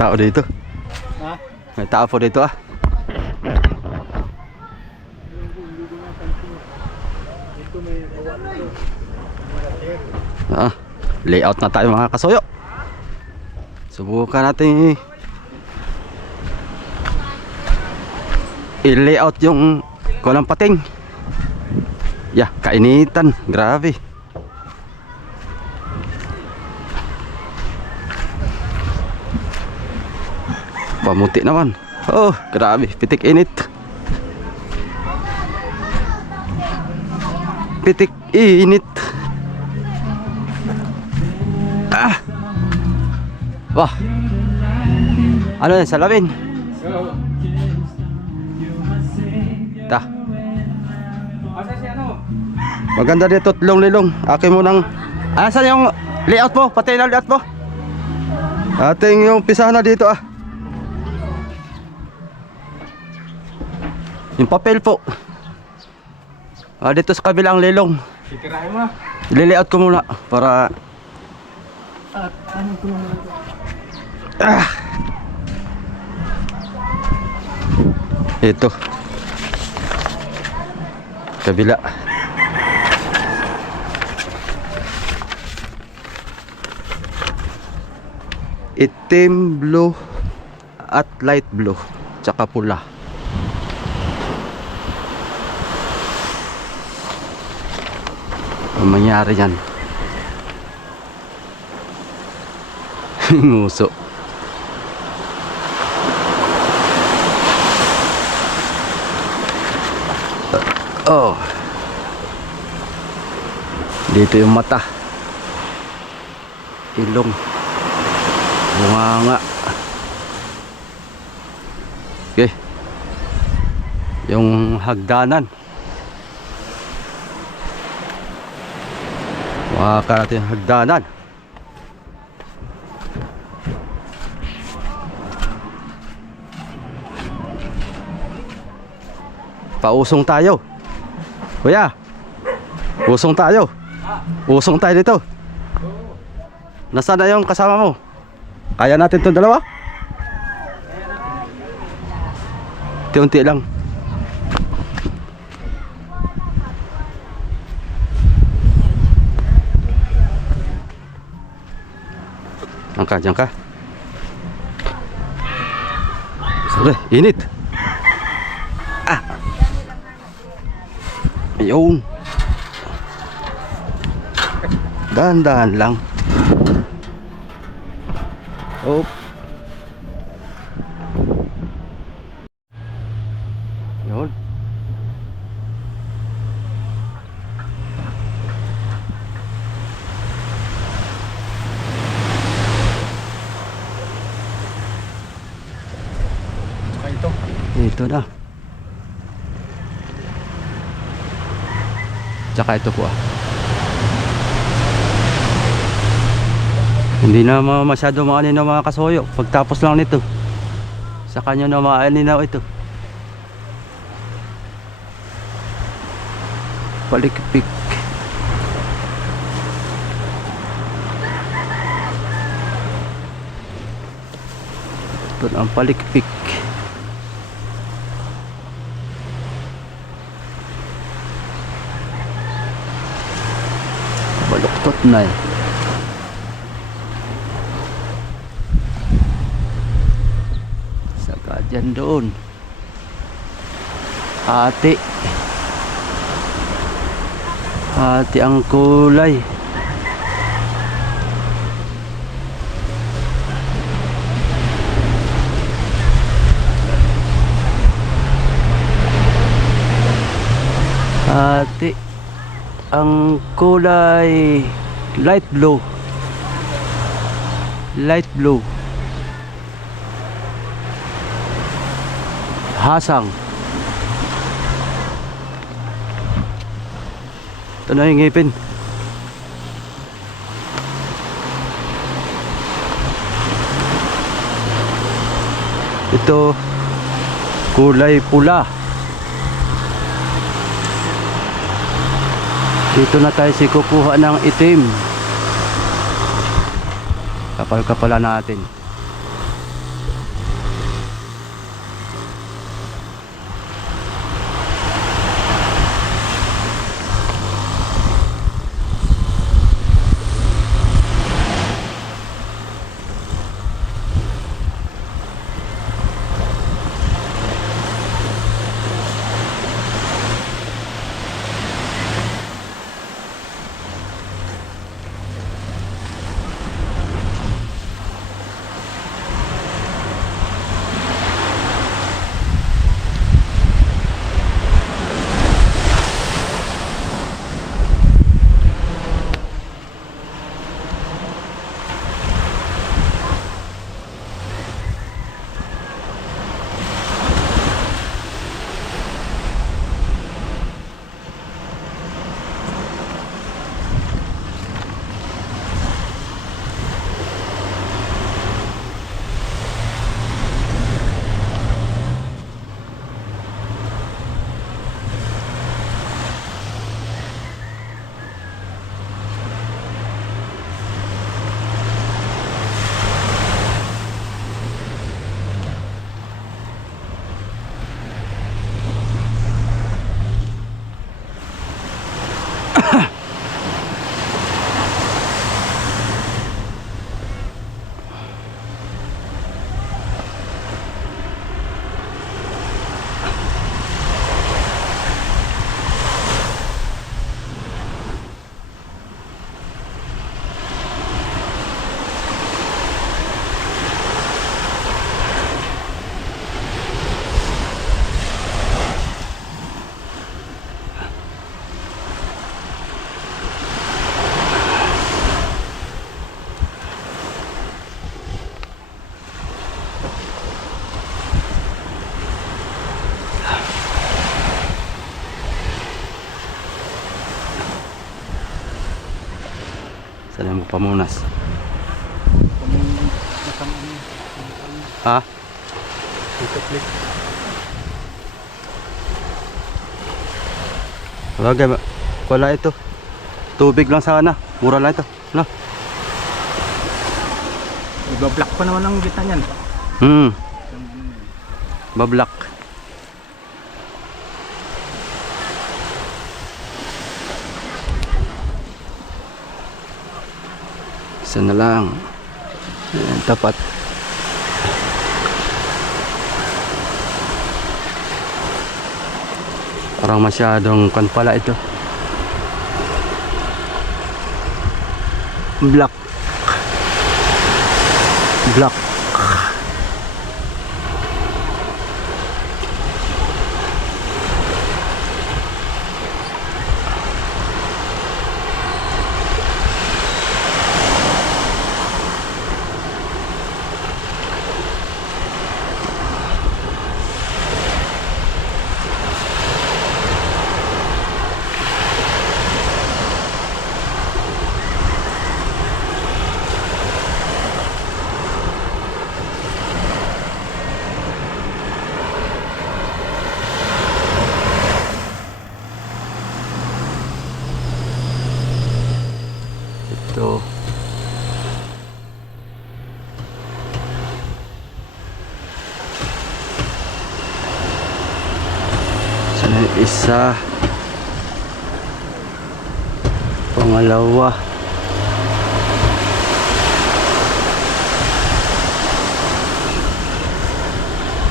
tao dito. Ha? May tao po dito ah. Ito may awa ito. Ah, layout na tayo mga kasuyo. Subukan natin i-layout yung kulang pating. Yeah, kainitan. Grabe. Pamuti naman. Oh, grabe. Pitik init. Pitik init. Ah. Wah. Ano yan? Salamin. Ta. Asa si ano? Maganda dito, lilong. Akin mo ng... Asan yung layout mo? Pati na layout mo. Ating yung pisahan na dito ah. Yung papel po. Dito sa kabilang lilong. Sikirahin mo. Lilayout ko muna para... At ano ito naman ito? Ah. Ito. Kabila. Itim, blue at light blue, tsaka pula. Ang mangyari yan? Nguso. Oh. Dito yung mata. Ilong. Bunganga. Okay. Yung hagdanan. Makaka natin yung hagdanan. Pausong tayo. Kuya, usong tayo. Usong tayo dito. Nasaan na yung kasama mo? Kaya natin itong dalawa? Unti-unti lang. Diyan ka. Sorry, init. Ah. Ayun. Dahan-dahan lang. Oh. Yun. Ito na. Tsaka ito po ah. Hindi na masyado maaninaw mga kasuyo. Pagtapos lang nito, sa kanya na maaninaw ito. Palikpik. Ito ang palikpik. Baluktot na eh. Saka dyan doon. Hati. Hati ang kulay. Hati ang kulay light blue. Light blue. Hasang. Ito na yung ngipin. Ito kulay pula. Dito na tayo kukuha ng itim. Kapal-kapala natin. Ayan mo pamunas. Ha? Bagay, wala ito. Tubig lang sana. Mura lang ito. No? Iba-block pa naman ang gitna niyan. Bablak. Isa na lang. Ayan, tapat. Parang masyadong kan pala ito. Black. Black. Ito. Sana yung isa. Pangalawa.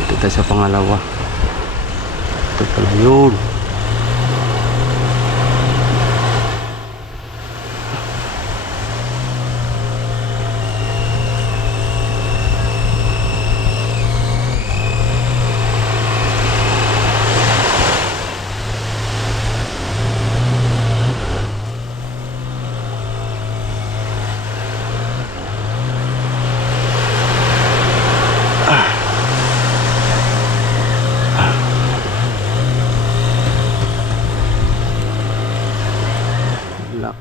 Ito tayo sa pangalawa. Ito pala yun. Black.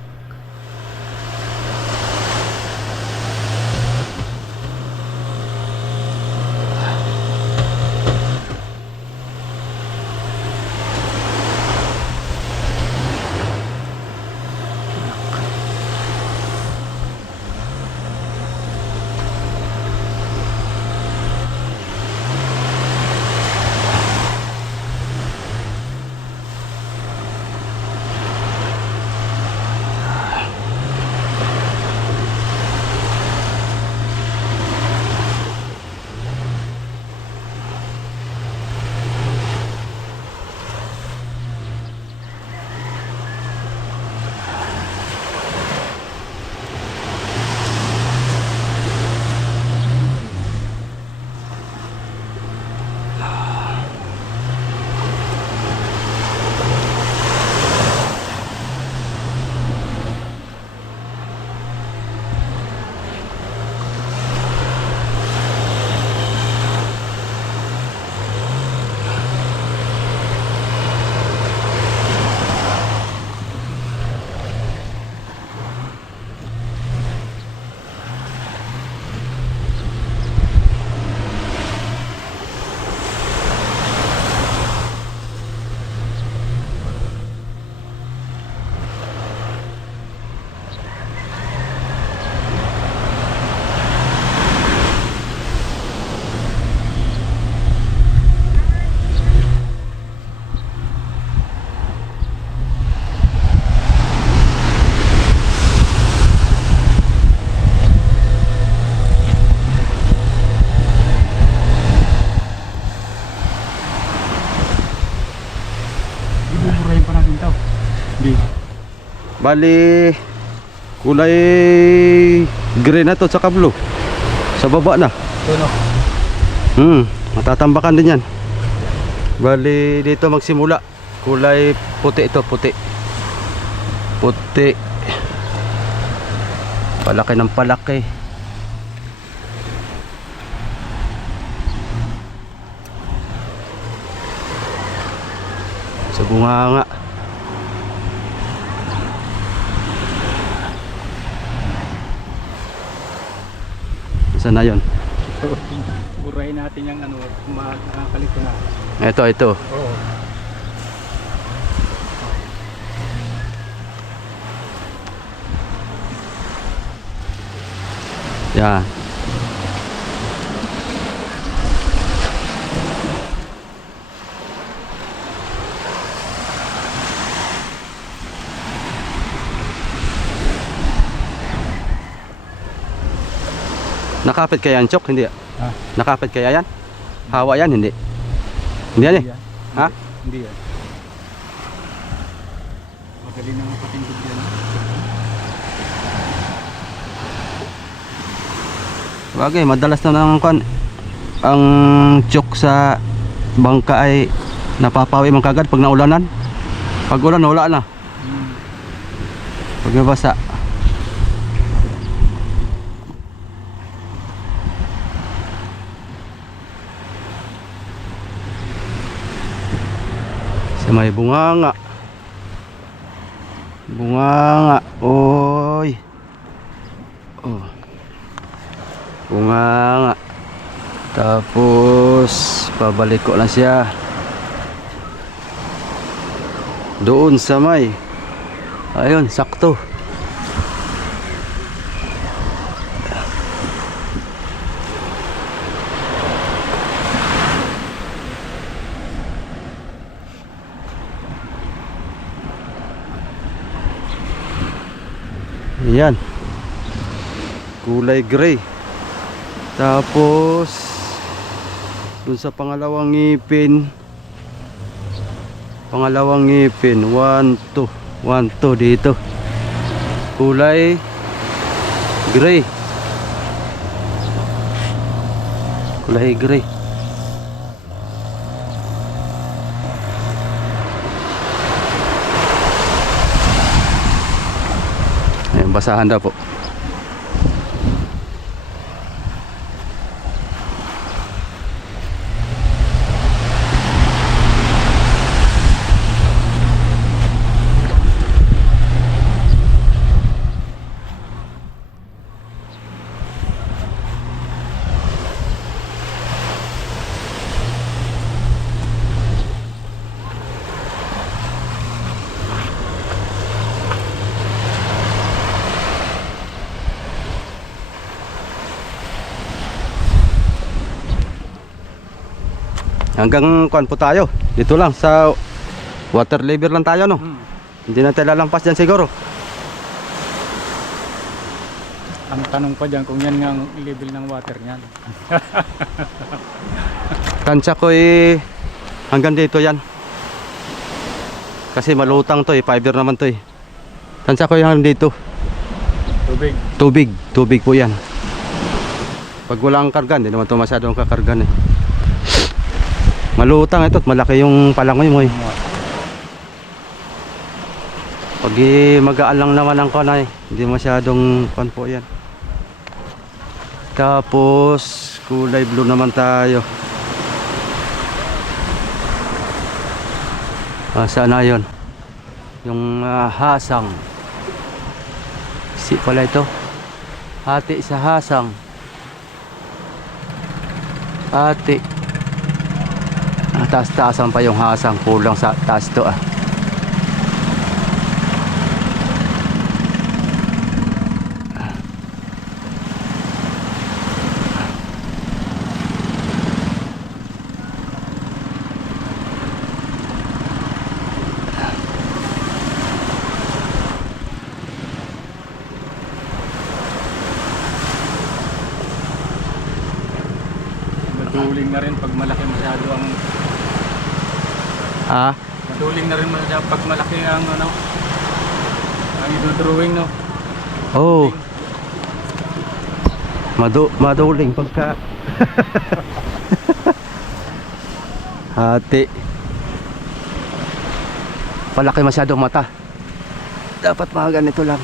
Ibuburahin pa natin ito. Hindi. Bali, kulay green na to tsaka blue. Sa baba na. Ito no. Matatambakan din yan. Bali, dito magsimula. Kulay puti ito, puti. Puti. Palaki ng palaki. Sa bunganga. Asa na yon? Burahin natin yung ano, makakalito na. Ito. Oo. Yan. Nakapit kaya yan, Chok? Hindi. Ha? Nakapit kaya yan? Hawa yan, hindi. Hindi yan eh. Yan. Ha? Hindi yan. Magaling na mapatindog yan. Bagay, madalas na ng kwan. Ang Chok sa bangka ay napapawi man kagad pag naulanan. Pag ulan, wala na. Pag nabasa. Sa may bunganga. Bunganga. Oy. Oh. Bunganga. Tapos pabalik ko lang siya. Doon sa may. Ayun, sakto. Yan. Kulay gray. Tapos dun sa pangalawang ngipin. Pangalawang ngipin 1, 2 dito. Kulay gray. Kulay gray. Ayun, basahan daw po. Hanggang kuan po tayo. Dito lang sa water level lang tayo, no. Hindi na tayo lalampas diyan siguro. Ang tanong pa dyan kung yan nga ang level ng water niyan. Tansya ko hanggang dito yan. Kasi malutang to fiber naman to Tansya ko hanggang dito. Tubig. Tubig po yan. Pag walang kargan, hindi naman to masyadong kakargan Malutang ito, malaki yung palangoy mo Pag magaan lang naman ang kanay, hindi masyadong pan po yan. Tapos kulay blue naman tayo. Saan na yun? Yung hasang. Si pala ito. Hati sa hasang. Hati. Taas-taasan pa yung hasang. Kulang sa taas to Maduling na rin pag malaki masyado ang maduling na rin masyado pag malaki ang ano ang idodrawing, no. Oh. Maduling pagka hati. Palaki masyadong mata. Dapat mga ganito lang.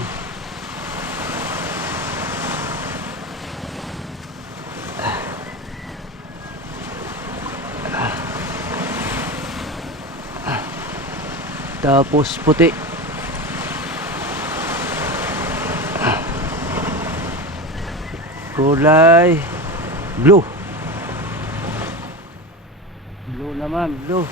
Tapos puti. Kulay blue. Blue naman, blue.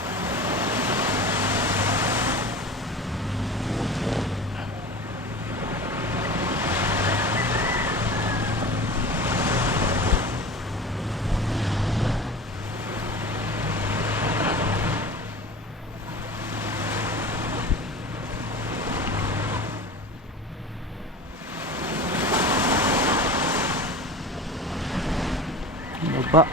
Baba.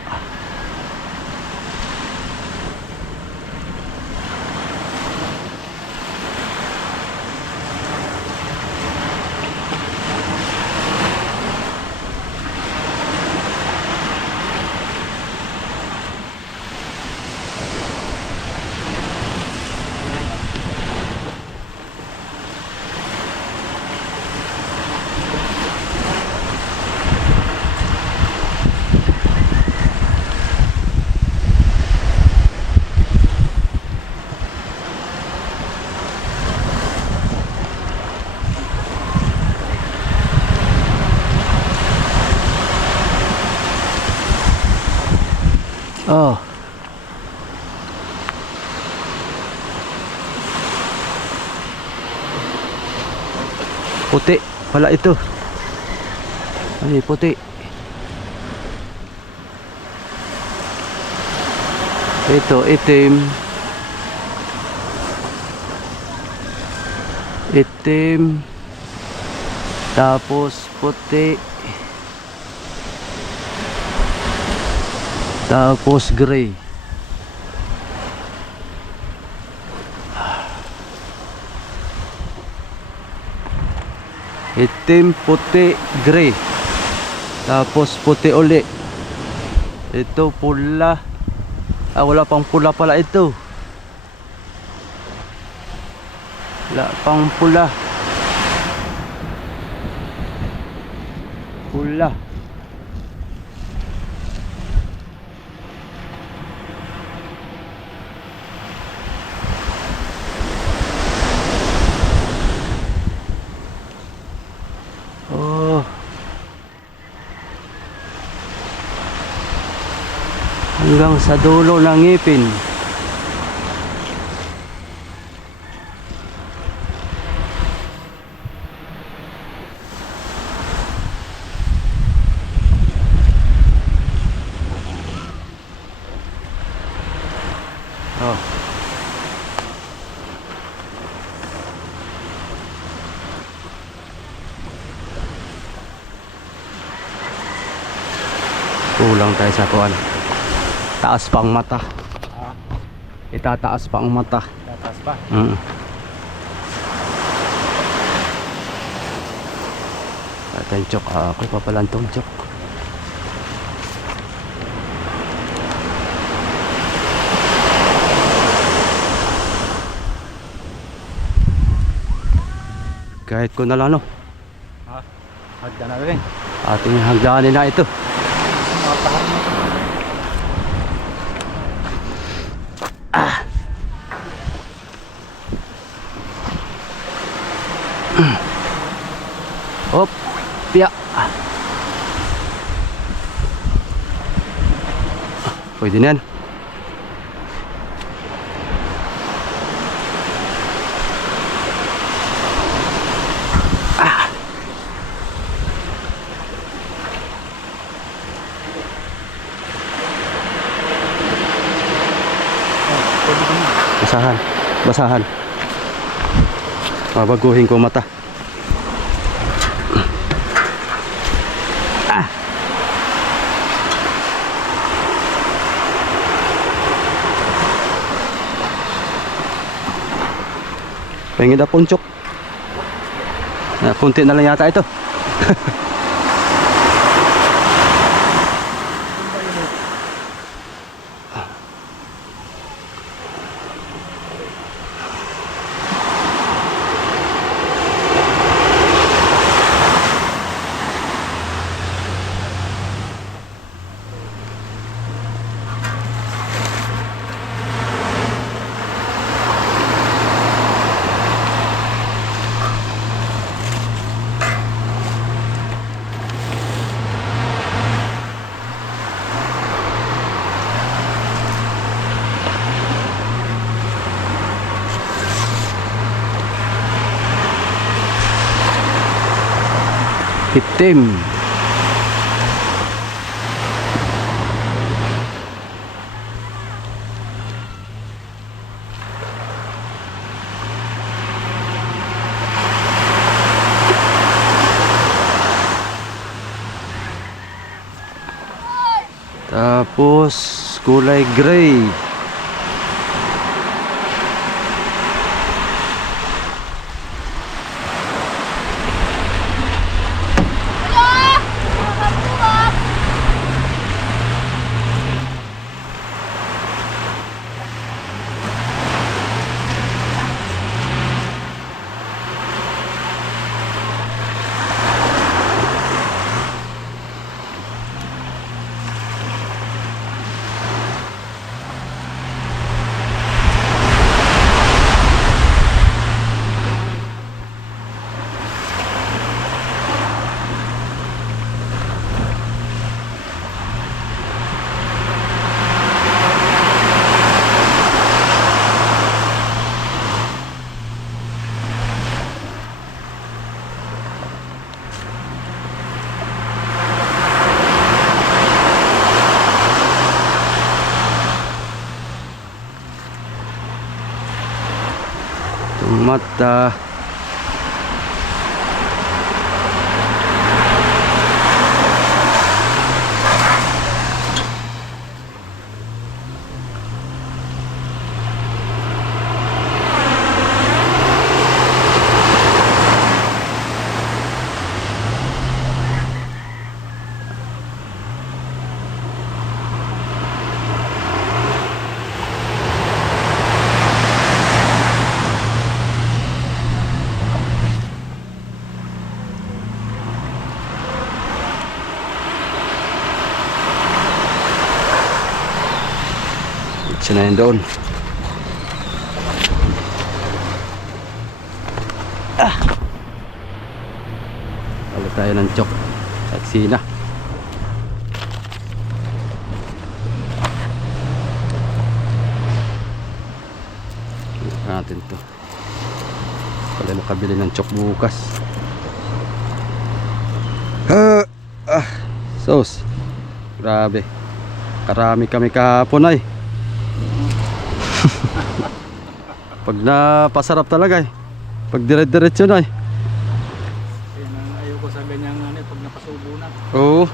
Oh. Puti pala ito. Ay, puti. Ito itim. Itim. Tapos puti. Tapos gray. Itim, puti, gray. Tapos puti uli. Ito pula. Ah, wala pang pula pala ito. Wala pang pula. Pula. Oh. Hanggang sa dulo ng ngipin. Oh. Kulang tayo sa kuwan. Taas pa ang mata. Itataas pa ang mata. Tatas pa. Atay chok. Ako pa pala itong chok. Kahit ko na lang no. Ha? Hagda na rin. Ating hagdanin na ito. Mapahar mo. Hop. Pia. Pwede na yan. Basahan. Basahan. Babaguhin ko mata. Pengin na punchok. Kunti na lang yata ito. Itim. Tapos kulay gray. Mata. Siya na yun doon. Palit tayo ng chok at sina. Natin to. Pala makabili ng chok bukas. Sos. Grabe. Karami kami kahapon ay. Pag napasarap talaga eh. Pag dire-diretso na eh. Yan ang ayaw ko sa ganyang ano, pag napasubo na. Oo.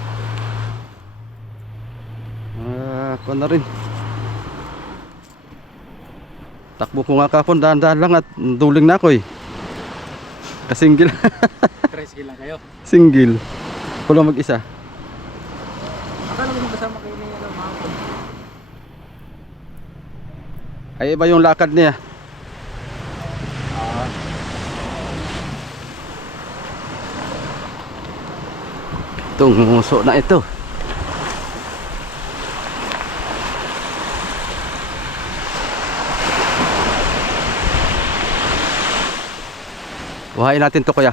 Ako na rin. Takbo ko nga kahapon, dahan-dahan lang at duling na ako eh. Kasinggil. Tricycle lang kayo. Single. Ako lang mag-isa. Akala mo kasama kayo ni ano, mahapon. Ay iba yung lakad niya. Itong nguso na ito. Buhayin natin to kuya.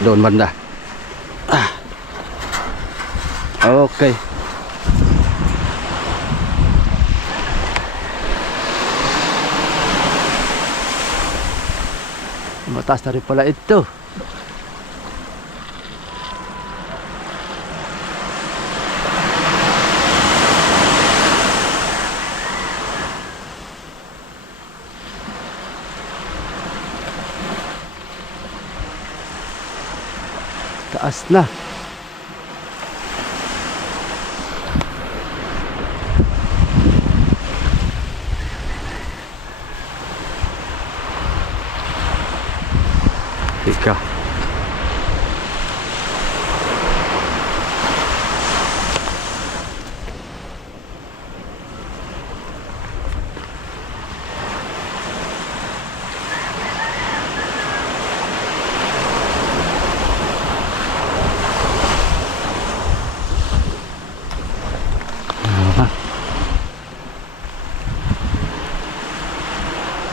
Doon banda. Okay. Mataas na rin pala ito. Taas na. Ika.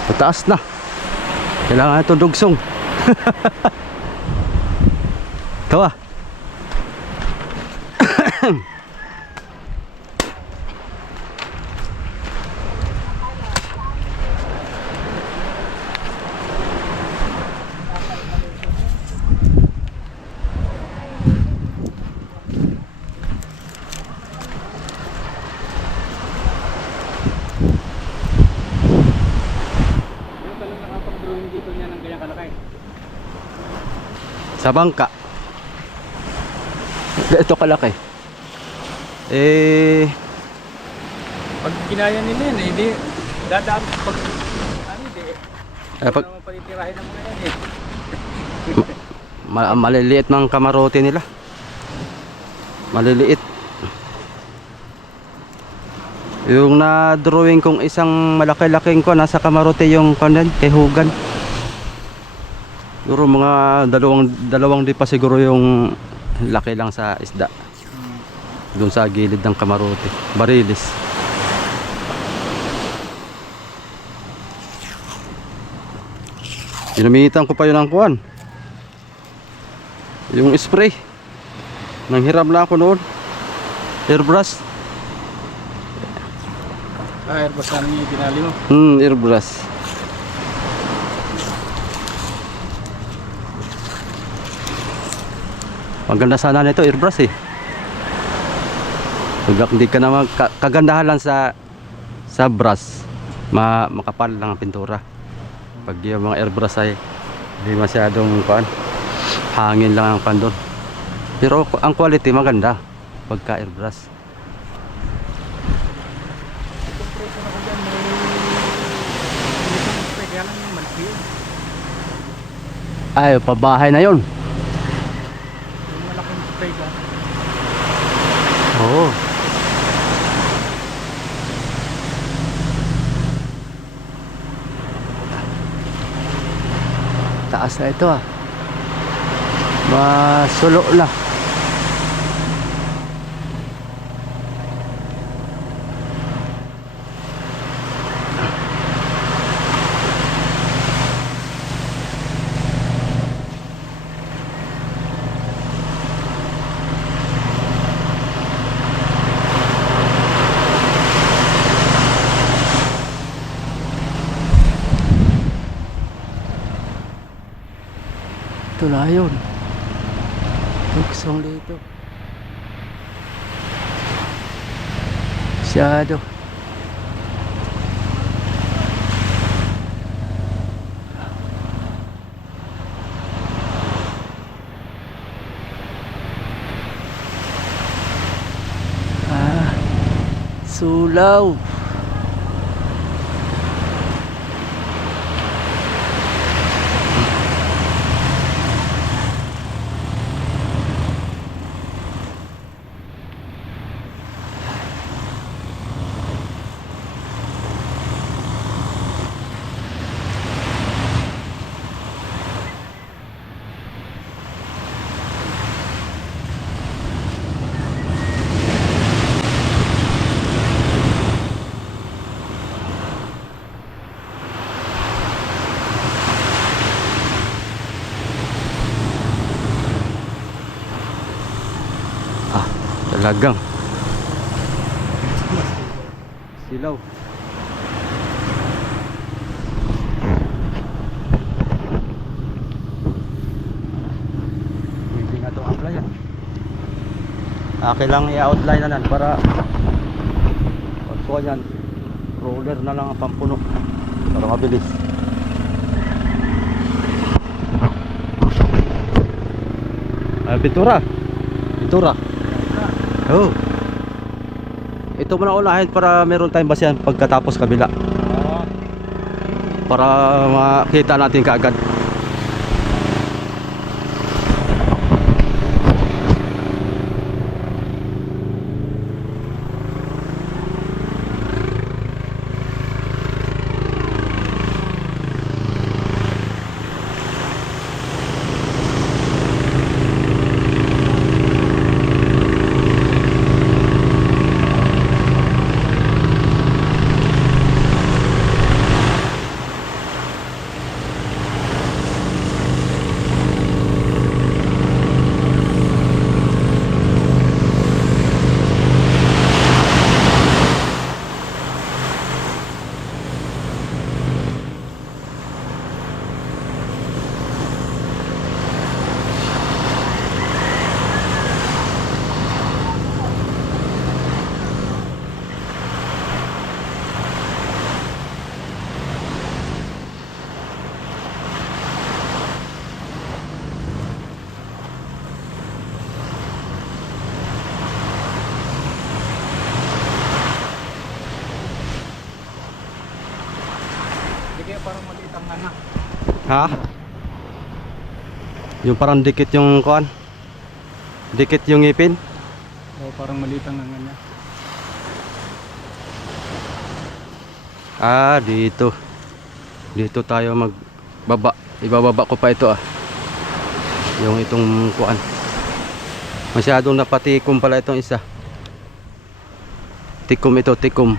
Pataas na. Kailangan ito dugsong. Tawa. Sa bangka. Ito kalaki. Eh, Pag kinaya nila yan, hindi dadaan pag ano, hindi. pag Naman palitirahin ng mga yan eh. maliliit ng kamarote nila. Maliliit. Yung na-drawing kong isang malaki-laking ko nasa kamarote yung kanan kay Hugan. Siguro mga dalawang di pa siguro yung laki lang sa isda. Doon sa gilid ng kamarote. Barilis. Ginamitan ko pa yun ng kuwan. Yung spray. Nanghiram lang ako noon. Airbrush. Airbrush namin yung binali mo. Airbrush. Maganda sana nito airbrush eh. Pag hindi ka naman kagandahan lang sa brush, makapal lang ang pintura. Pag yung mga airbrush ay hindi masyadong hangin lang ang pandon. Pero ang quality maganda pagka airbrush. Itong preso na ko dyan, may itong spray, kaya lang yung malaki yun. Ay, pabahay na yun. Yung malaking spray ka. Oo. Taas na ito ah. Masulo na. Ito na yun. Tugsong dito. Masyado. Sulaw. Talagang silaw. Hindi nga ito apply yan. Akin lang i-outline na nan para pagkuha yan, roller na lang ang pampuno para mabilis. Pintura. Oh. Ito muna unahin para meron tayong basihan pagkatapos kabila. Para makita natin kaagad. Ha? Yung parang dikit yung kuan. Dikit yung ngipin. O parang maliit ang niya. Ah, dito. Dito tayo magbaba. Ibababa ko pa ito ah. Yung itong kuan. Masyadong napatikom pala itong isa. Tikom ito, tikom.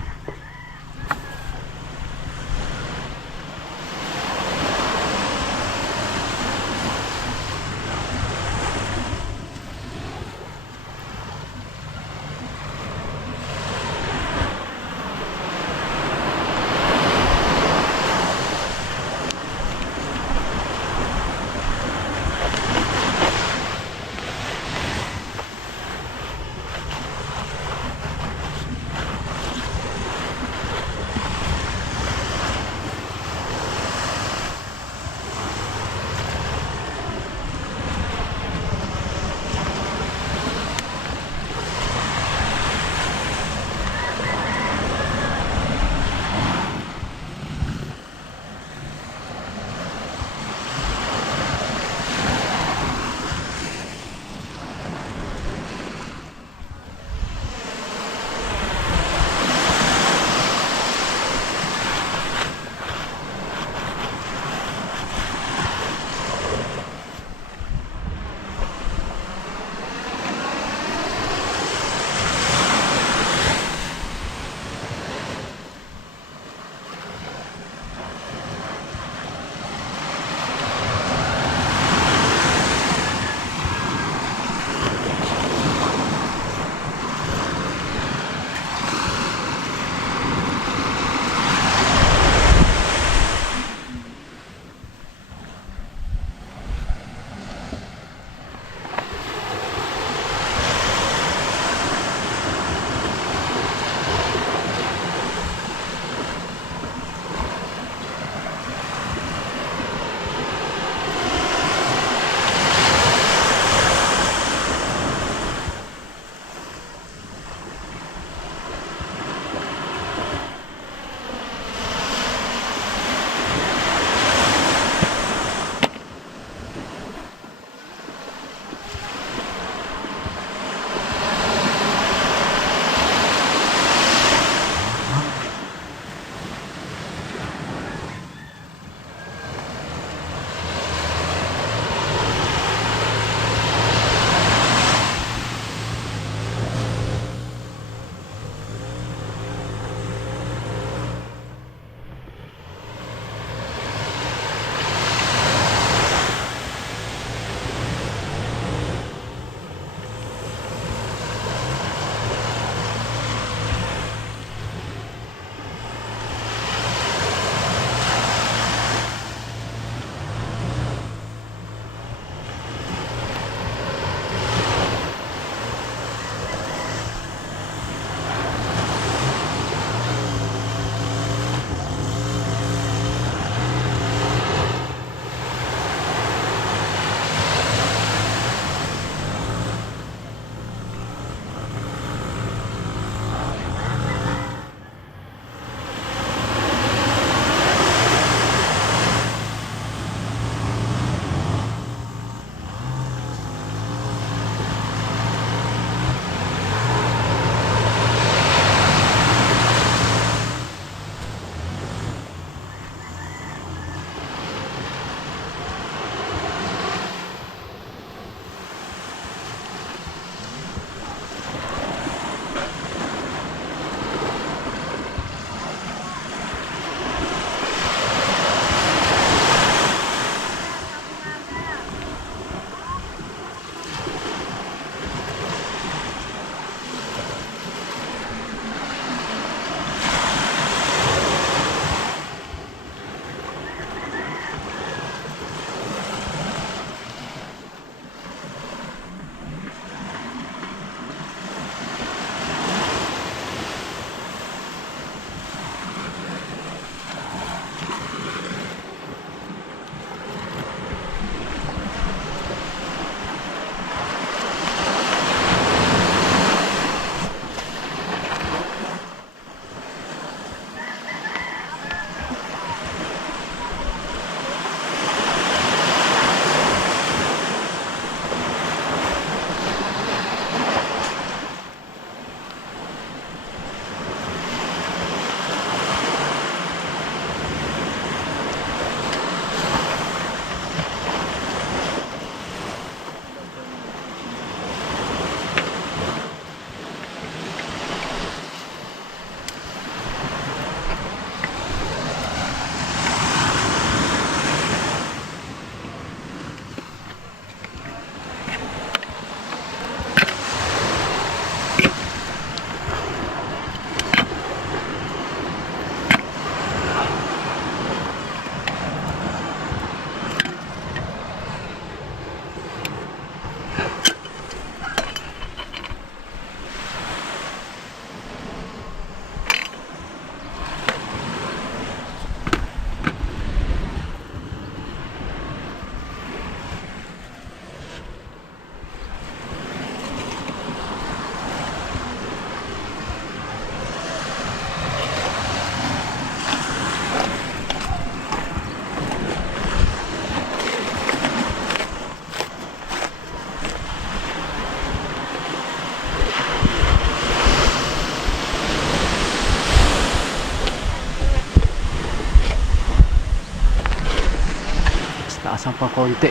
Taasan pa konti.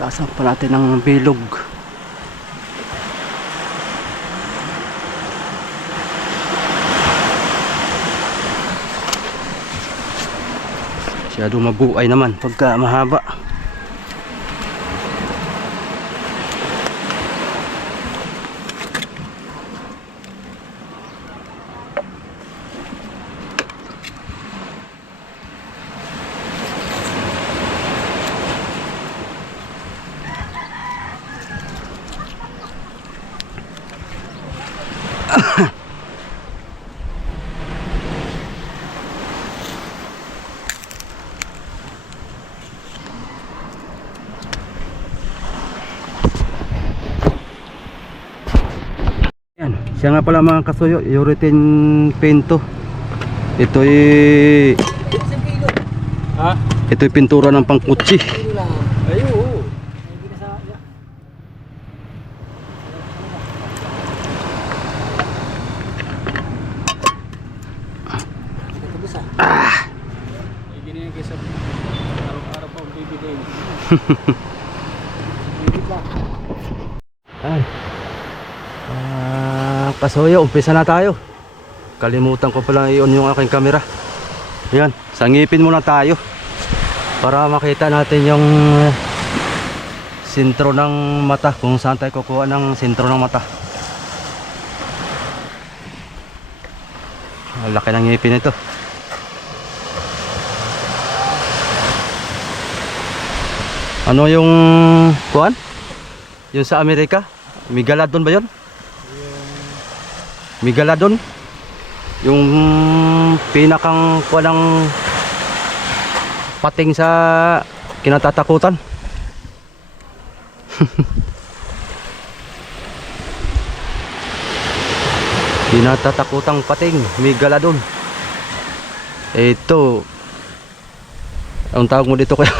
Taasan pa natin ng bilog. Masyadong mabuhay naman pagka mahaba. Yan, siya nga pala mga kasuyo, urethane paint to. Ito'y Ha? ito'y pintura ng pangkutsi. Ay, oo. Ay, ganyan kaysa araw-araw pa ang bibigay. Ay. Kasuyo, umpisa na tayo. Kalimutan ko pala i-on yung aking camera. Yan, sangipin muna tayo para makita natin yung sentro ng mata, kung saan tayo kukuha ng sentro ng mata. Laki ng ngipin ito. Ano yung kuan? Yung sa Amerika? Megalodon ba yun? Megalodon? Yung pinakang kuan ng pating sa kinatatakutan. Kinatatakutang pating, Megalodon. Ito. Ang tawag mo dito kaya?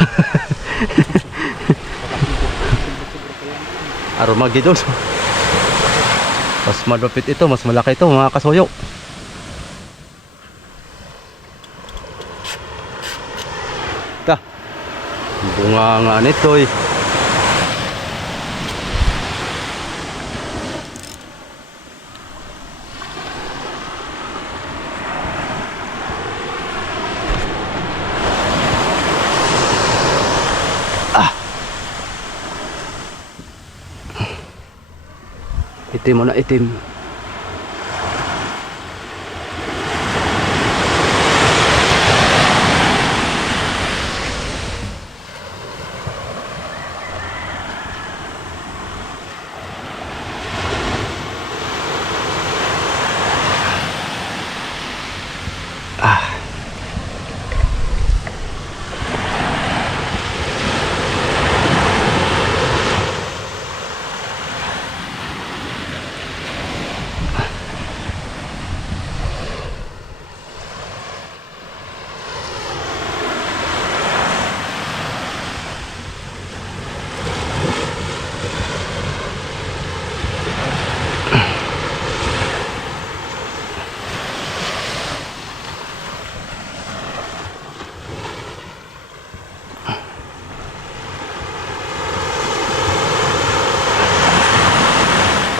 Armageddon. Mas malupit ito, mas malaki ito mga kasuyo. Ta. Bunga nga nito eh. Itim mo na itim.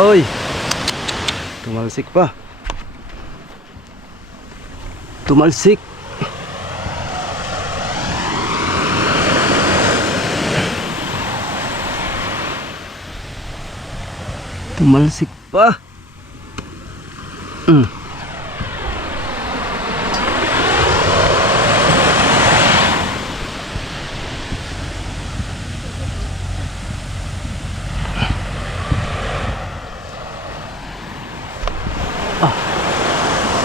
Oy, tumalsik pa. Tumalsik. Tumalsik pa.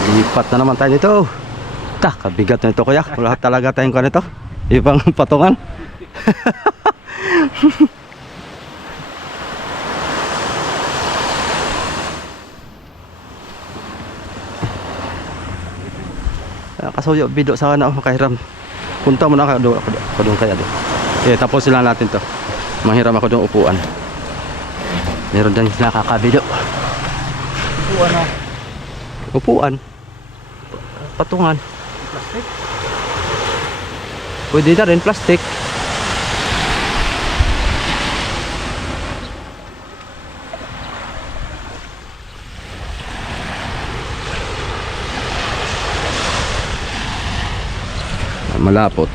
Lipat na naman tayo dito. Kabigat na ito kuya. Wala talaga tayong kanito. Ibang patungan. Kasuyo bido sana ako makahiram. Punta mo na ako doon kaya doon. Tapos sila natin to. Manghiram ako doon upuan. Meron din nakakabido. Upuan na. Upuan. Patungan. plastic. Pwede na rin plastic. Malapot.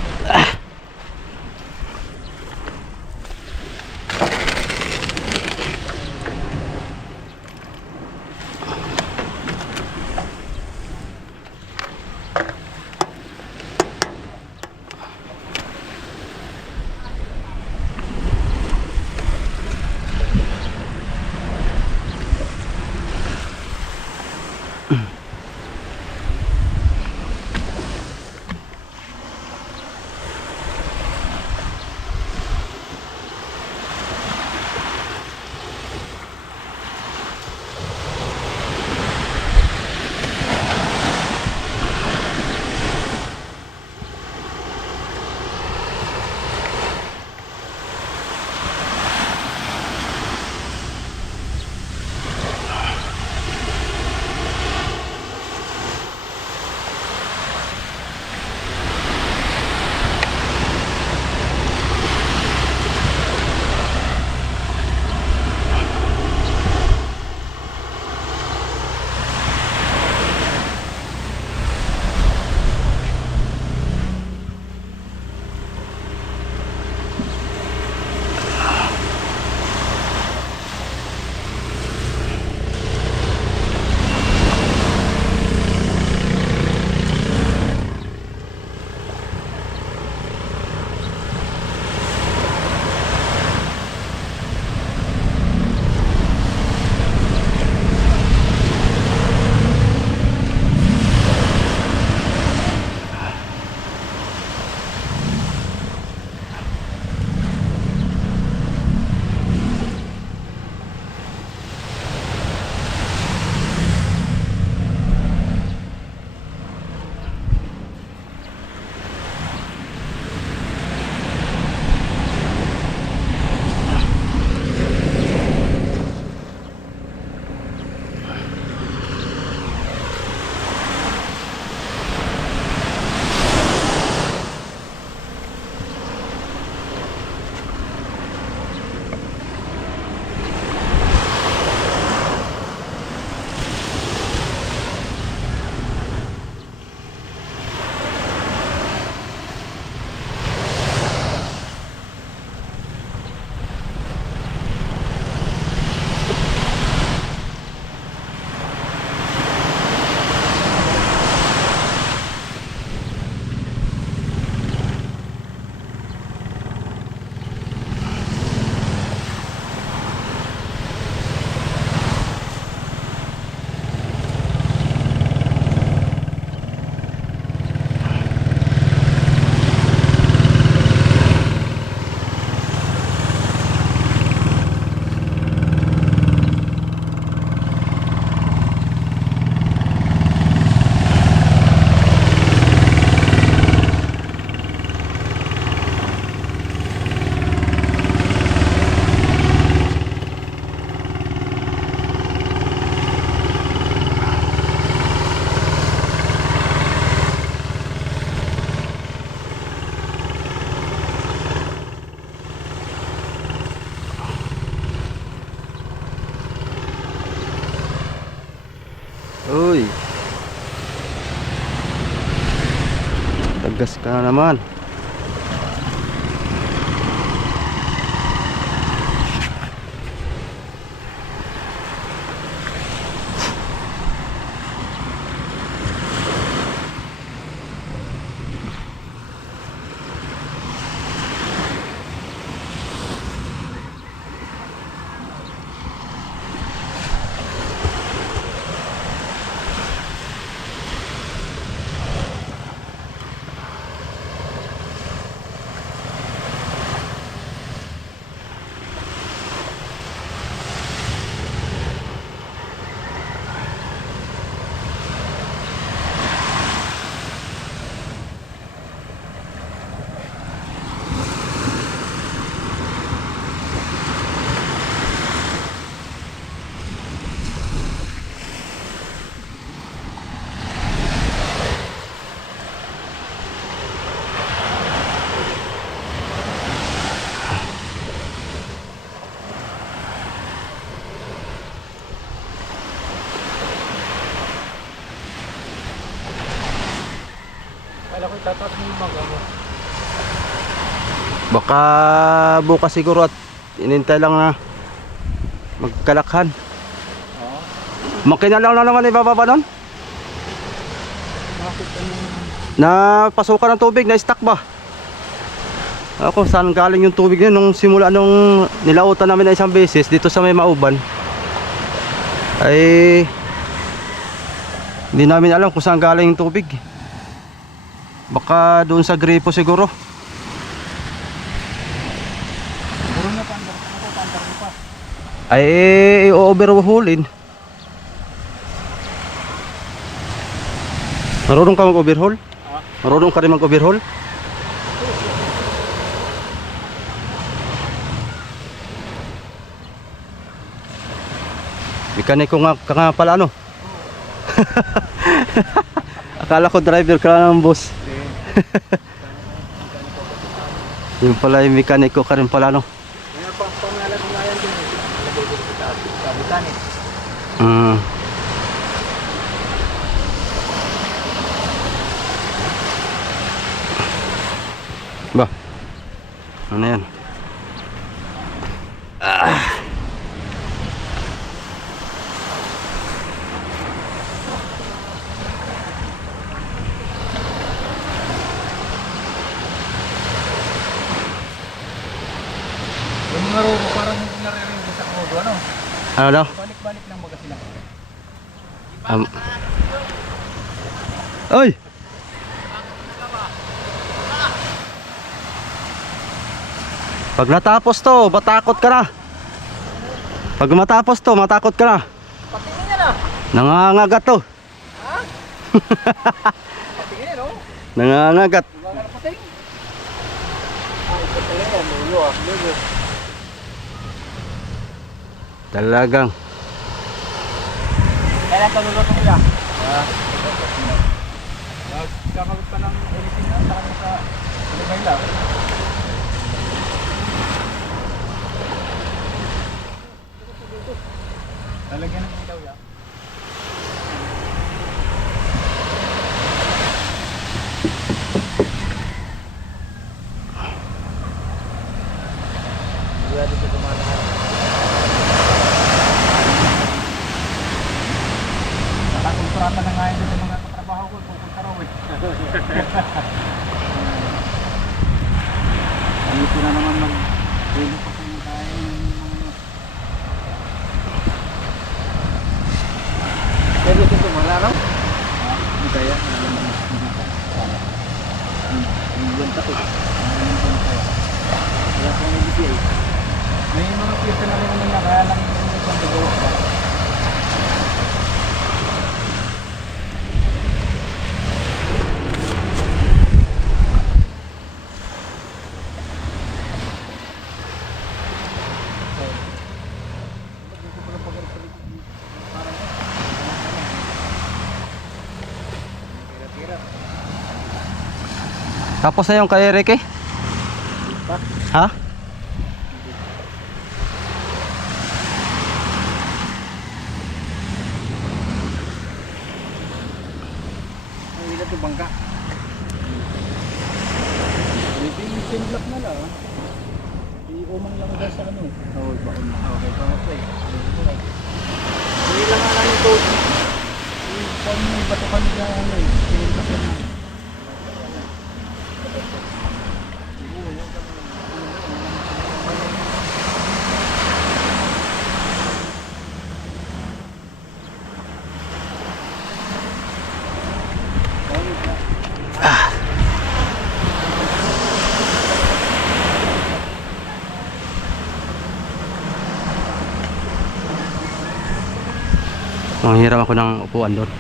Uy. Tagas ka na naman. Kala ko itataas mo yung bag ako. Baka bukas siguro at inintay lang na magkalakhan. Oo. Makina lang na naman ibababa nun. Bakit Na pasukan ng tubig, na stuck ba? Ako, saan galing yung tubig yun nung simula nung nilautan namin na isang beses dito sa may Mauban. Ay hindi namin alam kung saan galing yung tubig. Baka doon sa gripo siguro. Puro na pandar mo pa. Ay i-overhaulin. Marunong ka mag-overhaul? Marunong ka rin mag-overhaul? Mekaniko nga ka nga pala ano? Akala ko driver ka lang ng boss. Yung pala yung mekaniko ka rin pala no? Kaya pangalan ko nga yan din. Nalagay ko sa kabitan eh. Ba? Ano yan? Yung mga robo parang hindi naririnig sa kodo, ano? Ano daw? Balik-balik lang baga sila. Oy! Pag natapos to, matakot ka na. Pag matapos to, matakot ka na. Patingin niya na! Nangangagat to. Ha? Patingin no? Nangangagat. Diba ka na pating? Ay, ito talaga, lulo ah, lulo. Talagang. Kailan ka lulo ko kuya? Kakabit pa ng anything na sa kanya sa Lugay lang. Lalagyan ng ilaw ya. Kuya dito kumanahan. Nakakontrata na nga yun sa mga katrabaho ko. Pupunta raw eh. Dito na naman mag-relo pa kung tayo ng mga... Pero ito wala raw? Hindi kaya. Yung takot. Kaya kung may BPA. May mga piyesa na rin naman na kaya lang yung isang gagawa pa. Tapos na yung kay Eric eh? Ha? Ang ilan ito bangka. Maybe sinlock na lang. I-umang lang dyan sa ano. Oo, baon na. Okay, pangatay. Hindi lang nga lang ito. Kung may bato kami na ano eh. Sinlock na. Manghiram ako ng upuan doon.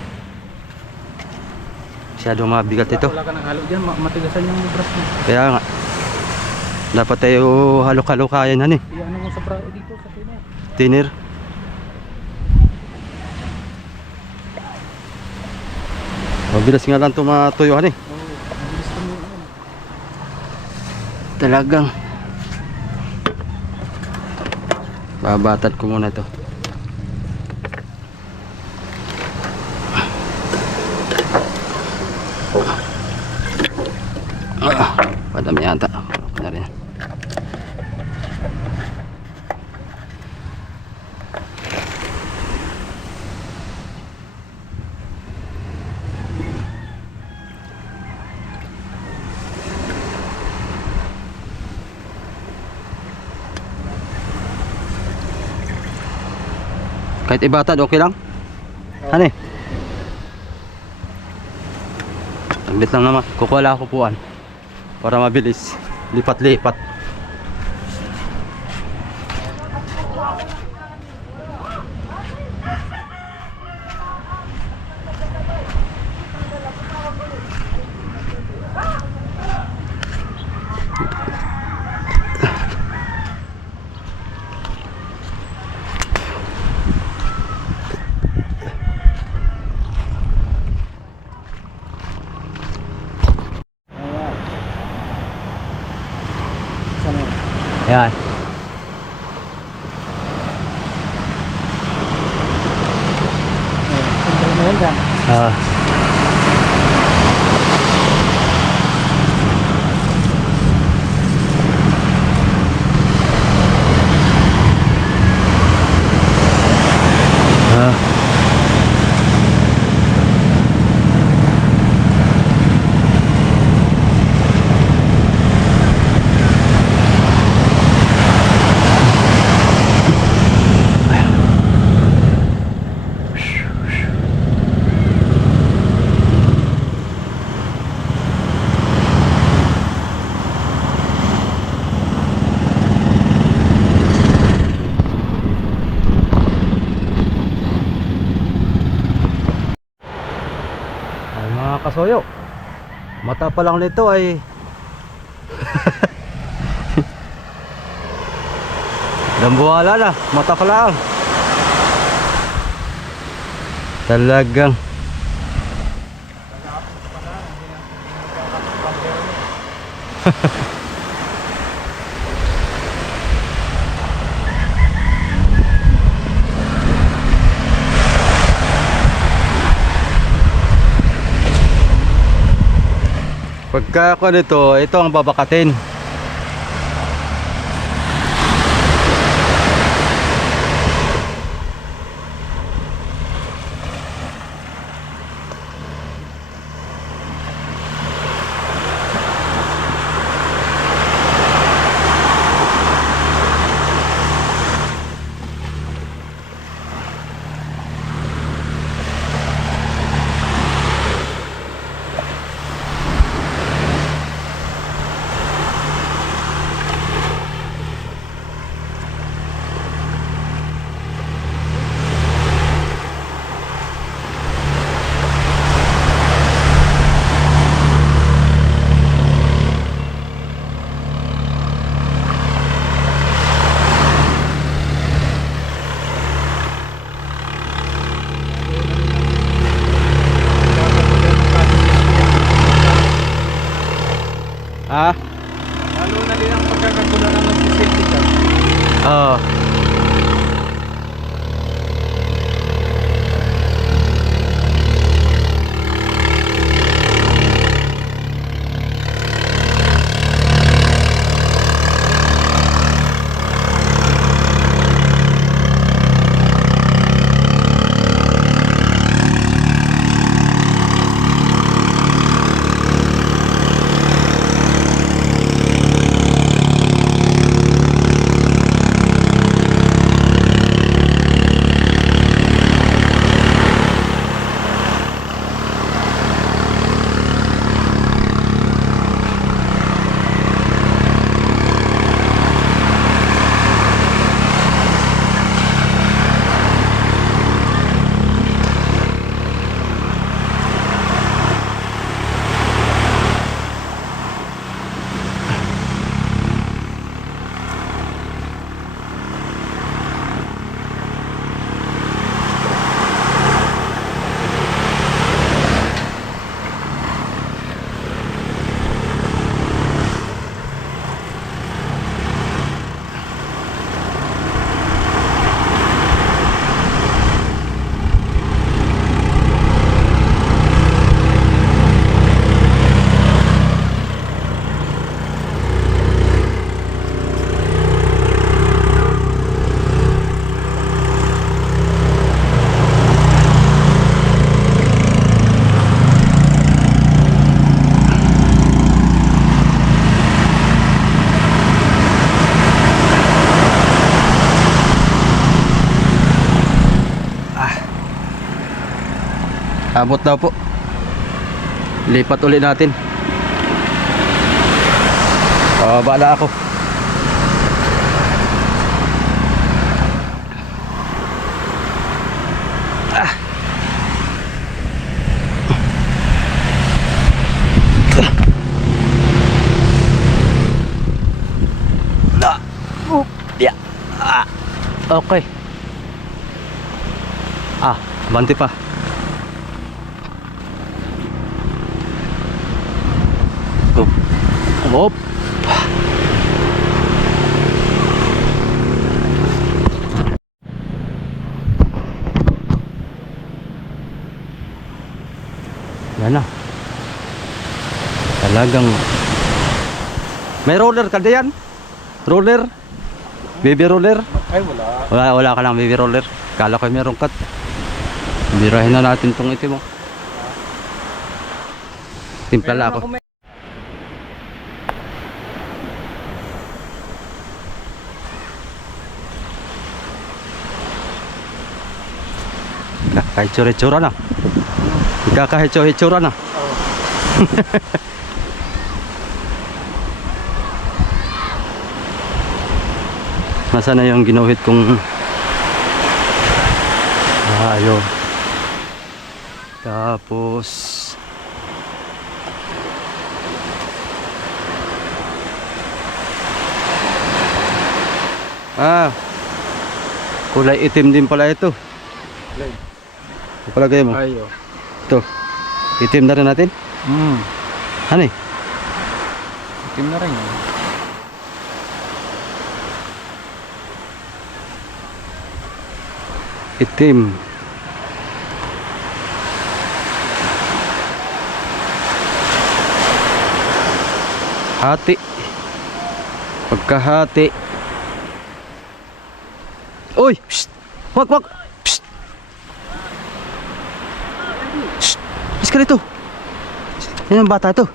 Masyadong mabigat ito. Wala ka ng halo dyan, matigasan yung brush mo. Kaya nga. Dapat tayo halok-halokayan han eh. Ano mo sa brush dito sa tiner. Tiner. Mabilis nga lang ito matuyuhan eh. Oo, mabilis ka mo yun. Talagang. Babatad ko muna ito. Dami yata. Na rin. Kahit ibatad, okay lang? Ano eh? Saglit lang naman. Kukuha lang ako puan. Para mabilis. Lipat-lipat. Ayan. Ah. Ah. Ay, mga kasoyo, mata pa lang nito ay dambuhala na, mata pa lang talagang pagka ako nito, ito ang babakatin. Abot daw po. Lipat ulit natin. Baala ako. Yeah. Okay. Banti pa. Hop. Yan na. Talagang may roller ka diyan? Roller? Baby roller? Ay, wala. Wala ka lang baby roller. Kala ko meron kat. Birahin na natin tong itim mo. Timpla lang ako. Kahit tsura na. Kahit tsura na. Nasaan na yung ginuhit kong ayun. Tapos kulay itim din pala ito. Palagay mo. Ayo. Ito. Itim na rin natin. Ano eh? Itim na rin. Itim. Hati. Pagkahati. Uy! Psst! Wag! Psst! Psst! Psst ka rito. Yan ang bata to.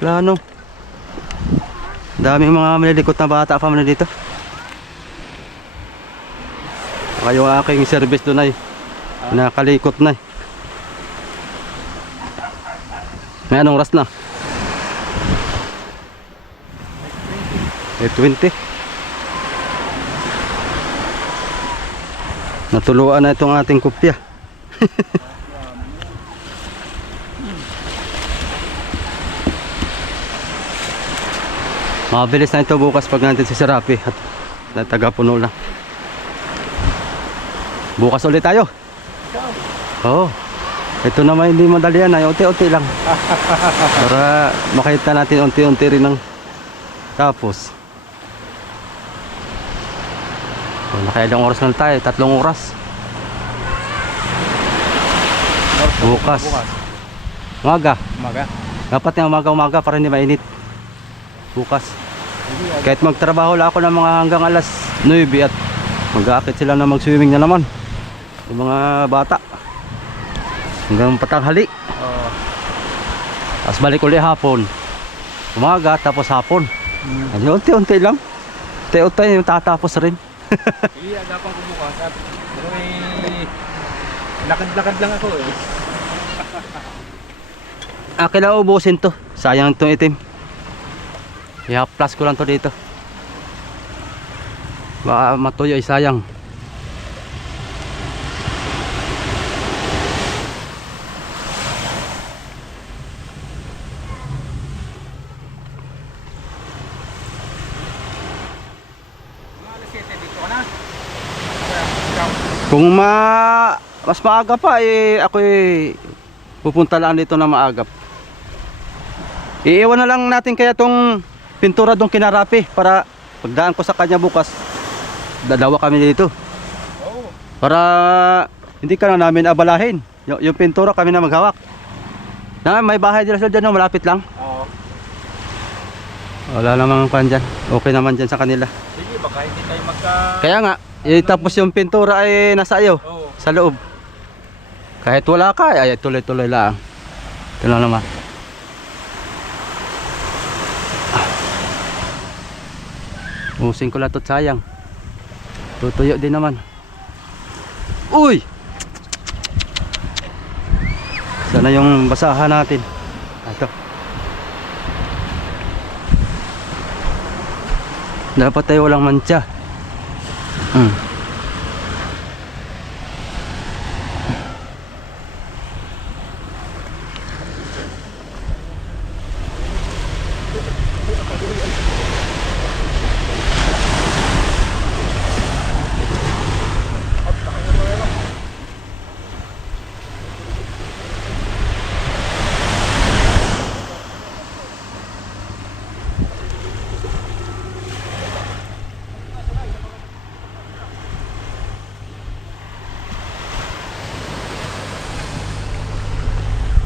Plano. Daming mga malilikot na bata pa man dito. Baka yung aking service doon ay nakalikot na eh. May anong oras na? 8:20. Natuluan na itong ating kopya. Mabilis na ito bukas pag natin sisirapi at taga-puno lang. Bukas ulit tayo. Oo. Ito naman hindi madali yan ay unti-unti lang. Para makita natin unti-unti rin ng tapos. Nakailang oras na tayo? 3 oras. Bukas. Umaga. Dapat na umaga para hindi mainit. Bukas. Kahit magtrabaho lang ako ng mga hanggang alas 9 at mag-aakit sila na mag-swimming na naman. Yung mga bata. Hanggang patanghali. Tapos balik ulit hapon. Umaga tapos hapon. Unti-unti lang. Unti-unti yung tatapos rin. Hindi, agapan ko bukas. Pero may lakad-lakad lang ako eh. Kailangan ubusin to. Sayang itong itim. I-plus ko lang to dito. Baka matuyo ay sayang. Kung mas maaga pa ako pupunta lang dito na maagap. Iiwan na lang natin kaya tong pintura dong kinarapi para pagdaan ko sa kanya bukas dalawa kami dito. Para hindi ka na namin abalahin. Yung pintura kami na maghawak. May bahay dila sila dyan, malapit lang. Wala namang pan dyan. Okay naman dyan sa kanila. Sige, baka hindi tayo Kaya nga, tapos yung pintura ay nasa iyo. Sa loob. Kahit wala ka, ay tuloy-tuloy lang. Ito lang naman. Using ko lang ito, sayang. Tutuyo din naman. Uy! Sana yung basahan natin. Ito. Dapat tayo walang mantsa.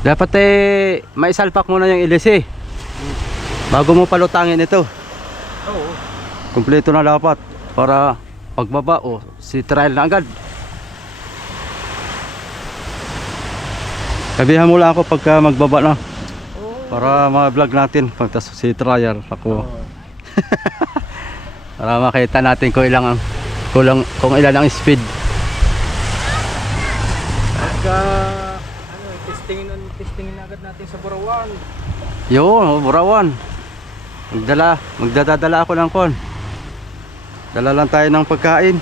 Dapat maisalpak muna yung ilisi bago mo palutangin ito. Oo. Kumpleto na dapat para pagbaba si trial na agad. Sabihan mo lang ako pagka magbaba na para ma-vlog natin pagtas si trial ako. Para makita natin kung kung ilan ang speed. Pagka testingin agad natin sa Burawan. Burawan. Magdadala ako ng kon. Dala lang tayo ng pagkain.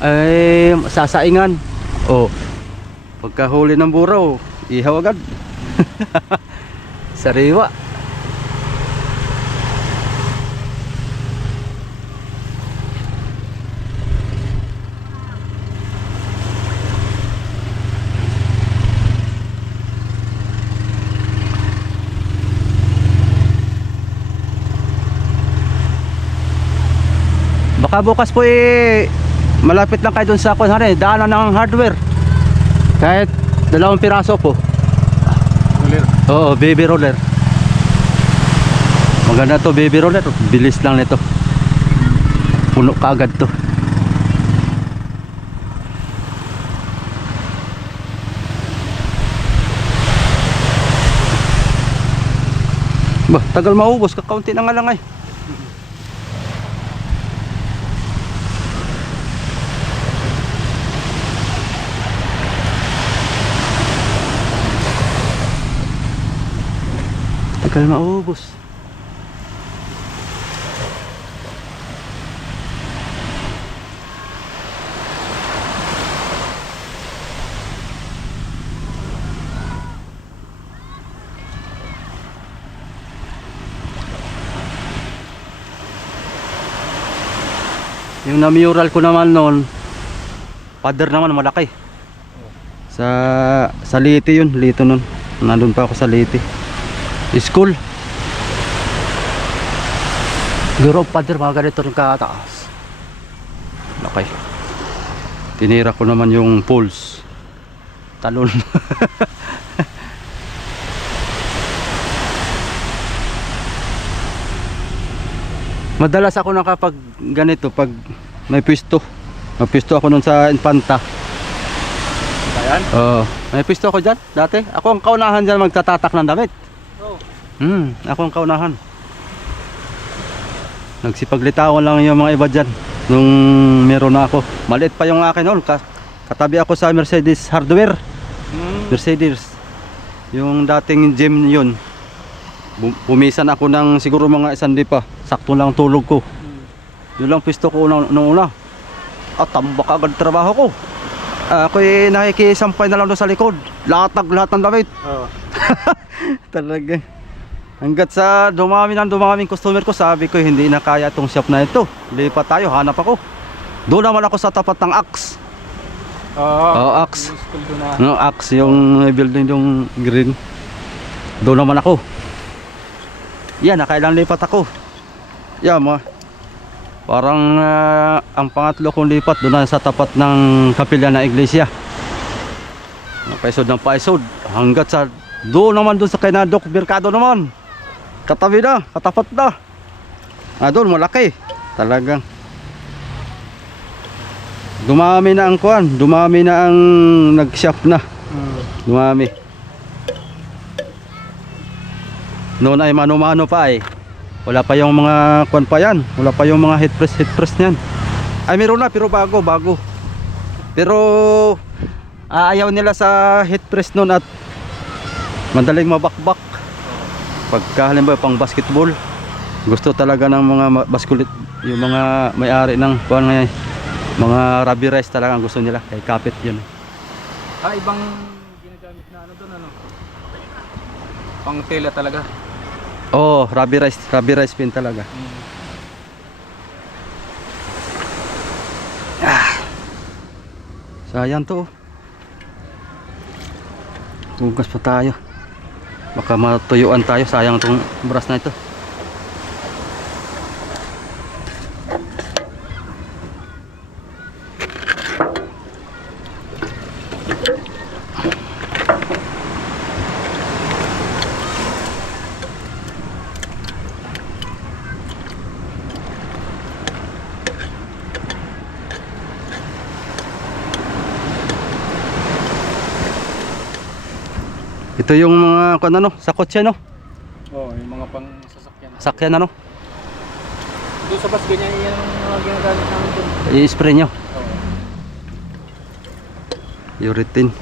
Ay, sasaingan. Pagkahuli ng buraw, ihaw agad. Sariwa. Baka bukas po malapit lang kayo dun sa daanan ng hardware. Kahit 2 piraso po. Roller. Oo, baby roller. Maganda to baby roller. Bilis lang nito. Puno kaagad to. Tagal maubos. Kakaunti na nga lang ay. Tagal maubos. Yung na-mural ko naman noon, pader naman malaki. Sa Liti yun, Lito nun. Nandun pa ako sa Liti. School. Guro pader mga ganito rin kataas. Okay. Tinira ko naman yung poles. Talon. Madalas ako nakapag ganito pag may pwesto. May pwesto ako nun sa Infanta. Ayan. May pwesto ako dyan dati. Ako ang kaunahan dyan magtatatak ng damit. Ako ang kaunahan. Nagsipaglitawan lang yung mga iba dyan nung meron na ako. Maliit pa yung akin noon. Katabi ako sa Mercedes hardware. Mercedes. Yung dating gym yun. Pumisan ako ng siguro mga 1 pa. Sakto lang tulog ko. Yun lang pwesto ko noong una. At tambak agad trabaho ko. Ako'y nakikisampay na lang doon sa likod. Lahat ng damit. Talaga. Hanggat sa dumaming customer ko, sabi ko hindi na kaya itong shop na ito. Lipat tayo, hanap ako. Doon naman ako sa tapat ng Axe. Axe. Axe yung building yung green. Doon naman ako. Yan, nakailang lipat ako. Yan parang ang pangatlo kong lipat doon na sa tapat ng kapilya na iglesia. Paisod ng paisod. Hanggat sa doon naman doon sa kay Doc Mercado naman. Katabi na, katapat na. Doon malaki. Talagang dumami na ang kuan, dumami na ang nag-shop na. Dumami. Noon ay mano-mano pa wala pa yung mga kuan pa yan. Wala pa yung mga head press niyan. Ay meron na pero bago. Pero ayaw nila sa heat press nun at madaling mabakbak. Pagka halimbawa pang basketball, gusto talaga ng mga baskulit, yung mga may-ari ng mga rubber rice talaga ang gusto nila. Kay kapit yun. Ibang ginagamit na ano doon, ano? Pang tela talaga. Oh, rubber rice pin talaga. Sayang to. Hugas pa tayo. Baka matuyuan tayo. Sayang tong brass na ito. Ito yung mga sa kotse, no? Yung mga pang sasakyan. Sakyan, ano? Doon sa bus, ganyan yan ang mga ginagamit namin doon. I-spray nyo. Urethane.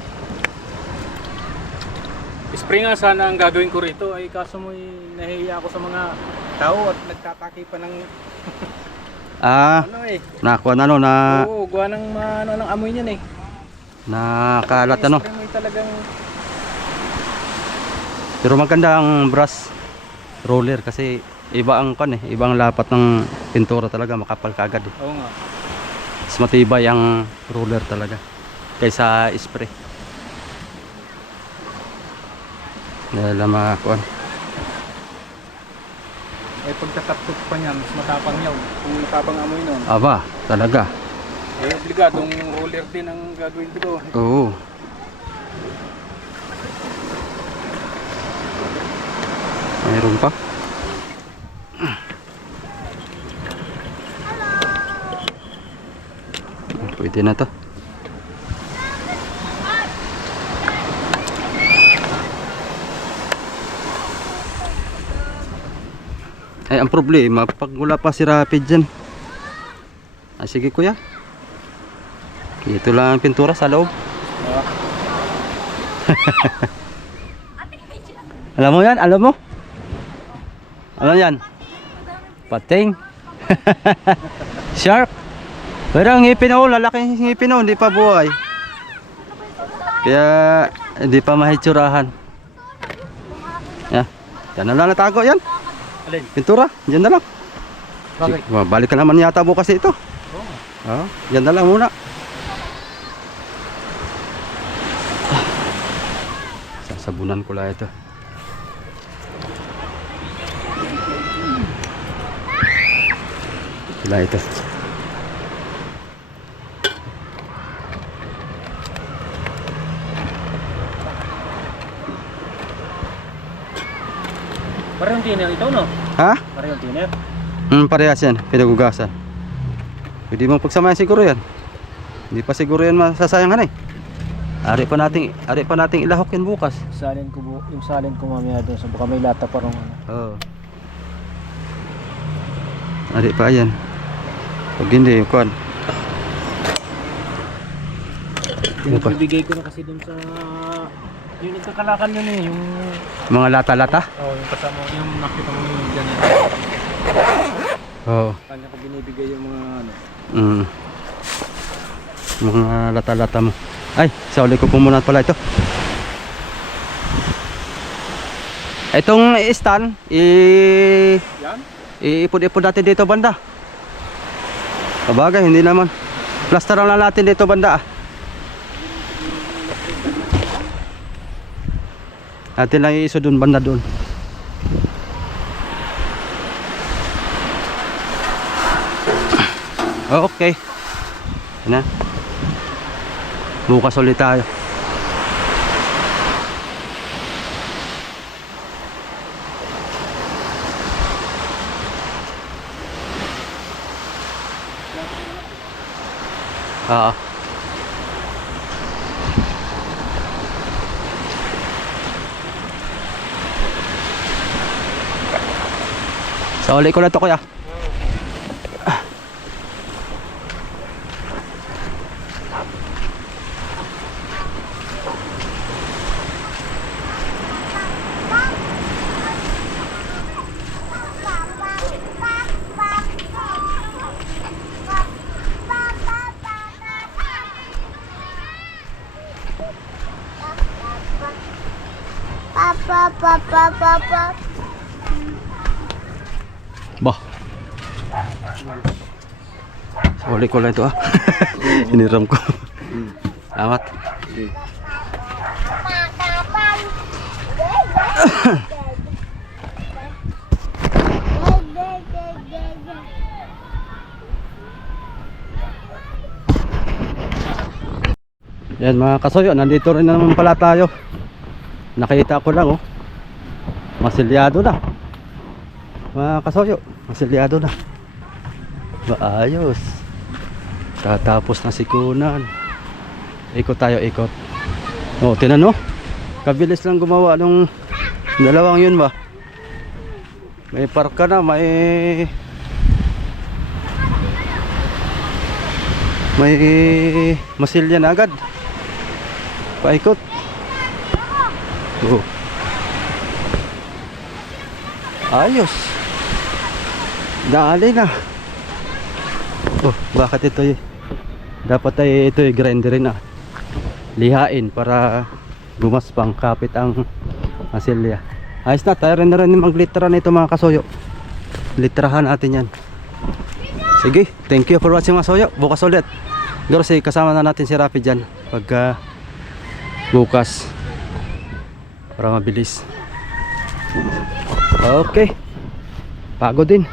Spray nga sana ang gagawin ko rito, ay kaso mo nahihiya ako sa mga tao at nagtataki pa ng ano eh. Nakuha na, no? Oo, gawa ng ng amoy niyan eh. Nakalat, ano? Spray mo talagang Pero maganda ang brush roller kasi iba ang ibang lapat ng pintura talaga, makapal kaagad eh. Oo nga. Mas matibay ang roller talaga kaysa spray. Dahil makakuan. Pagkataptot pa niya, mas matapang yaw. Kung matapang amoy nun. Aba, talaga. Obligadong roller din ang gagawin ko doon. Oo. Mayroon pa. Pwede na to. Ay, ang problema pag wala pa si Rapid dyan. Sige kuya, ito lang ang pintura sa loob. Alam mo yan? Alam mo? Ano yan? Pating. Shark. Pero ang ngipin o, lalaking ngipin o, hindi pa buhay. Kaya hindi pa mahitsurahan. Yan na lang natago yan. Alin? Pintura, dyan na lang. Bakit? Balik ka naman yata bukas ito. Dyan na lang muna. Sasabunan ko lang ito. Sila ito. Parehong tiner ito, no? Ha? Parehong tiner? Parehas yan, pinagugasan. Pwede mong pagsamayan siguro yan. Hindi pa siguro yan masasayangan eh. Ari pa nating ilahok yan bukas. Yung salin ko mamaya doon sa baka may lata pa rin. Oo. Ari pa yan. Pag hindi, kuhan. Pinabigay ko na kasi doon sa yung nagkakalakan yun eh, yung Mga lata-lata? yung kasama yung nakita mo yung dyan. Oo. Kanya ko binibigay yung mga ano. Mga lata-lata mo. Ay, sauli ko po muna pala ito. Itong stand, Yan? iipon-ipon natin dito banda. Kabagay, hindi naman. Plasteran lang natin dito banda. Natin lang iiso dun banda dun. Okay. Yan na. Bukas ulit tayo. Oo. Sa uli ko na to kuya. Bah. Uli ko lang ito ah. Hiniram ko. Salamat. Yan mga kasoyo, nandito rin naman pala tayo. Nakita ko lang oh. Masilyado na. Mga kasoyo, masilyado na. Maayos. Tatapos na sikunan. Ikot tayo, ikot. Oh, tinan mo. Kabilis lang gumawa nung dalawang yun ba. May parka na, may masilya na agad. Paikot. Oh. Ayos. Dali na. Oh, bakit ito dapat ay ito grinderin na. Lihain para gumaspang kapit ang masilya. Ayos na, tayo rin na rin maglitera nito mga kasoyo. Literahan natin yan. Sige, thank you for watching mga kasoyo. Bukas ulit. Kasi kasama na natin si Rafi dyan pagka bukas para mabilis. Okay, pagod din.